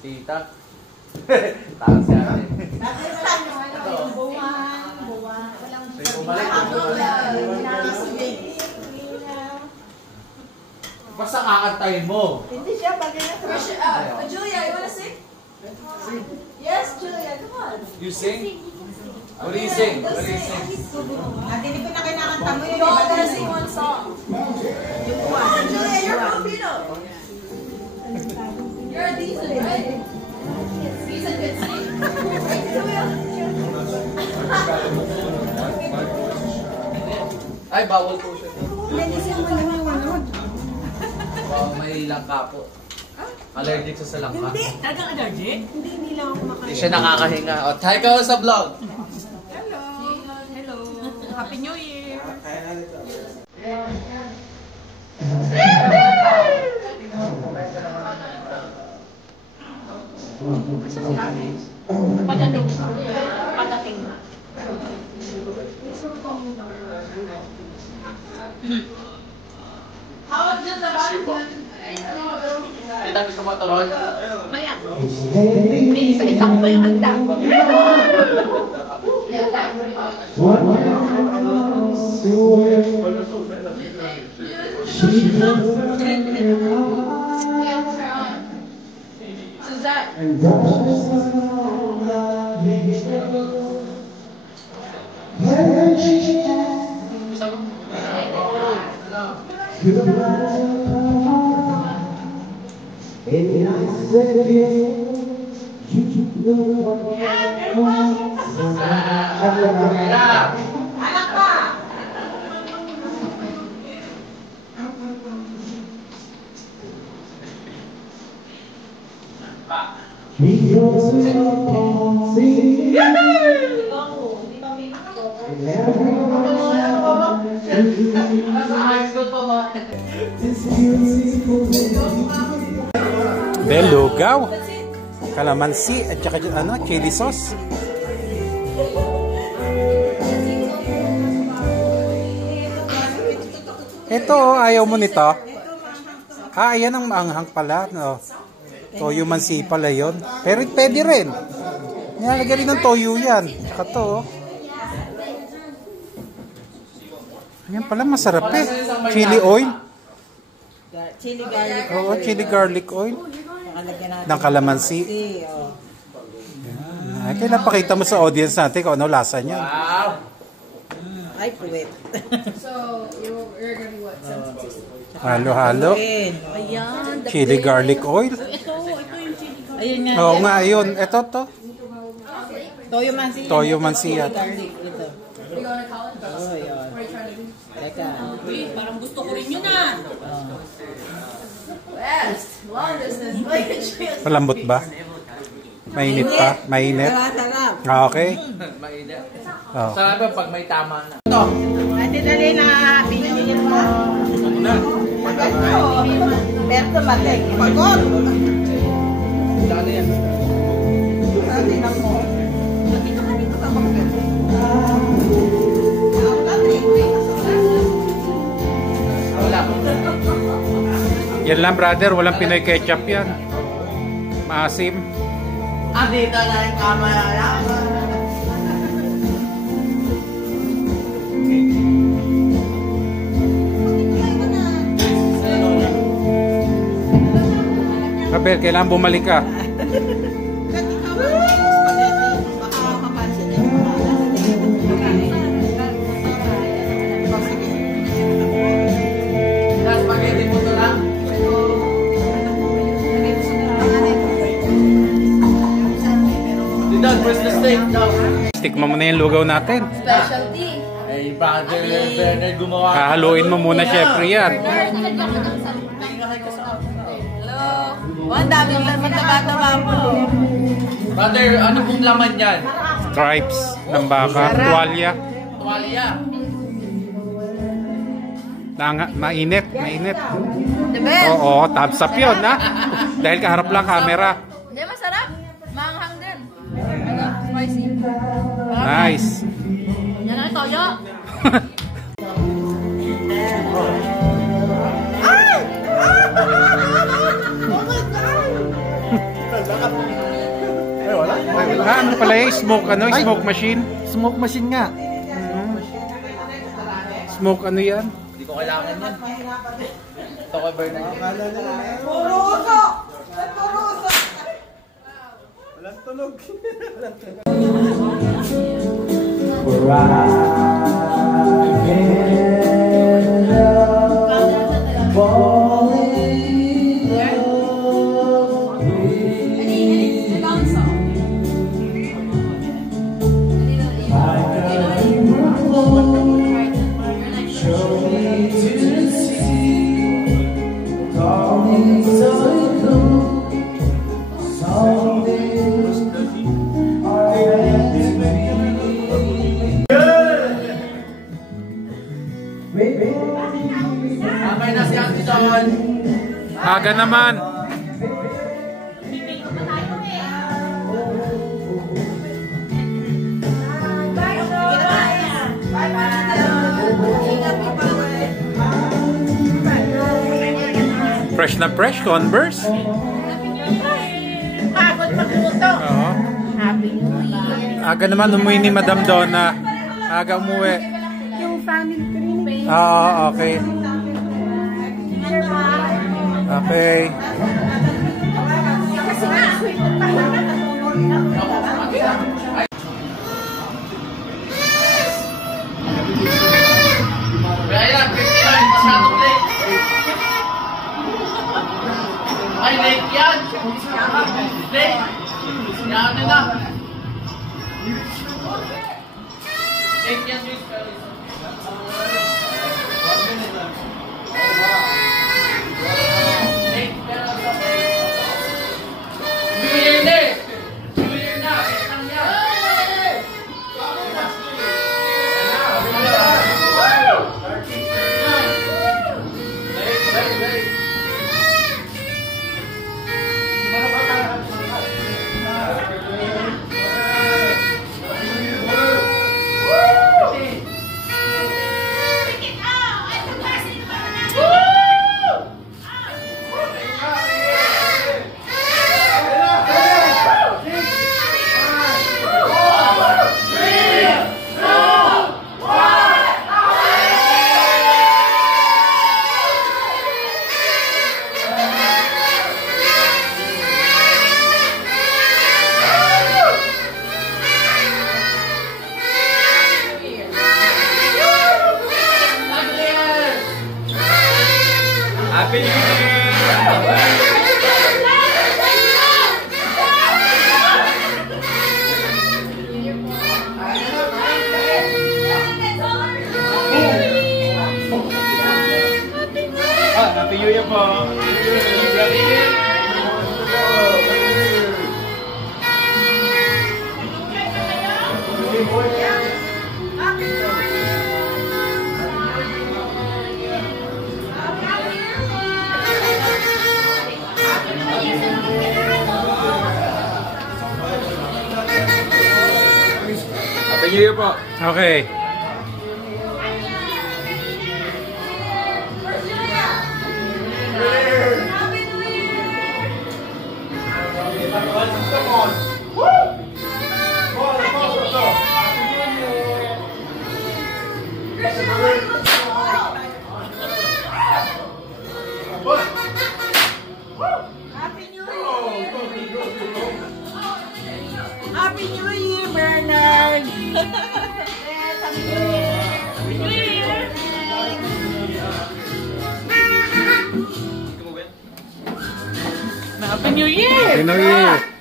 Tita. Takas siya. Basta kakantayin mo. Hindi siya bagay na. Julia, you wanna sing? Sing. Yes, Julia, come on. You sing? What do you sing? What do you sing? Hindi ko na kinakanta mo yun. You all gotta sing one song. Come on, Julia, you're Filipino. You're a decent, right? Decent can sing. Right, Julia? Ay, bawal po siya. Medicine mo naman manood. May langka po. Allergic sa langka. Hindi. Talagang allergic? Hindi lang ako makain. Hindi siya nakakahinga. O, tayo ka sa vlog. Hello. Hello. Happy New Year. Pagdating na. Hawag dyan sa bahay. Kita gusto mo tuloy? Maya. May isa-isang pa yung handa. Anak pa! Belugaw, kalamansi at saka chili sauce. Ito, ayaw mo nito? Ah, ayan ang maanghang pala, no? Toyo mansi pala yun. Pero pwede rin. Nilalagay rin ng toyo yan. Saka to, oh. Ayan pala, masarap eh. Chili oil. Chili garlic. Oo, chili garlic oil. Ng kalamansi. Ay, kailan pakita mo sa audience natin kung ano lasa niya. Wow! Ay, puwet. So, you're gonna be what? Halo-halo. Ayan. Chili garlic oil. Ito yung chili garlic. Ayun nga. Oo nga, ayun. Ito to. Toyo mansi. Toyo mansi yan. Garlic. Ito. We're gonna call it. Oh, yun. What are you trying to do? Teka. Parang gusto ko rin yun ah. West. Long distance. Malambot ba? Mainit pa? Mainit? Sarap. Ah, okay. Mainit. Oh. Sarap ba pag may tama na? Ito. Ate, dali na. Pinili mo. Ano na? Berto matek. Pagod. Saan yan? Ate na mo. Dito ka mag-berto. Wala. Yan lang, brother. Walang Pinoy ketchup yan. Maasim. Dito na yung kamera. Abel, kailangan bumalik ka. Spaghetti po ito lang. Dito, press the steak daw. Stick mo muna yung lugaw natin. Specialty. Ay, brother Bernard gumawa. Hahaluin mo muna syempre yan. Hello. Ang daming magkabata-bata po. Brother, ano pong laman yan? Stripes ng baka. Tuwalya. Tuwalya. Mainit. Mainit. The best. Oo, thumbs up yun, ha? Dahil kaharap lang camera. Hindi, masarap. Maanghang din. Spicy. Nice. Yan ang toyo. Oh my God! Ano pala eh? Smoke ano? Ay! Smoke machine? Smoke machine nga. Smoke ano yan? Hindi ko kailangan yan. Ito kay Bernard. Puro uso! Puro uso! Walang tunog. Okay na si Auntie Dawn. Aga naman. Fresh na fresh, Converse. Pagod magluto. Oo. Happy New Year. Aga naman umuwi ni Madam Donna. Aga umuwi. Yung family ko rin. Oo, okay. Okay. Kasi nga, sweet pa. Kaya yan, 59, masyadong late. Ay, late yan. Late. Yan na. Late yan, Luis Perez. Late, pero okay. New Year na eh. New Year na. Isang yan. Happy New Year! Happy New Year po. Happy New Year po! Okay. Happy New Year, Bernard! Yes, Happy New Year! Happy New Year! Happy New Year! Happy New Year!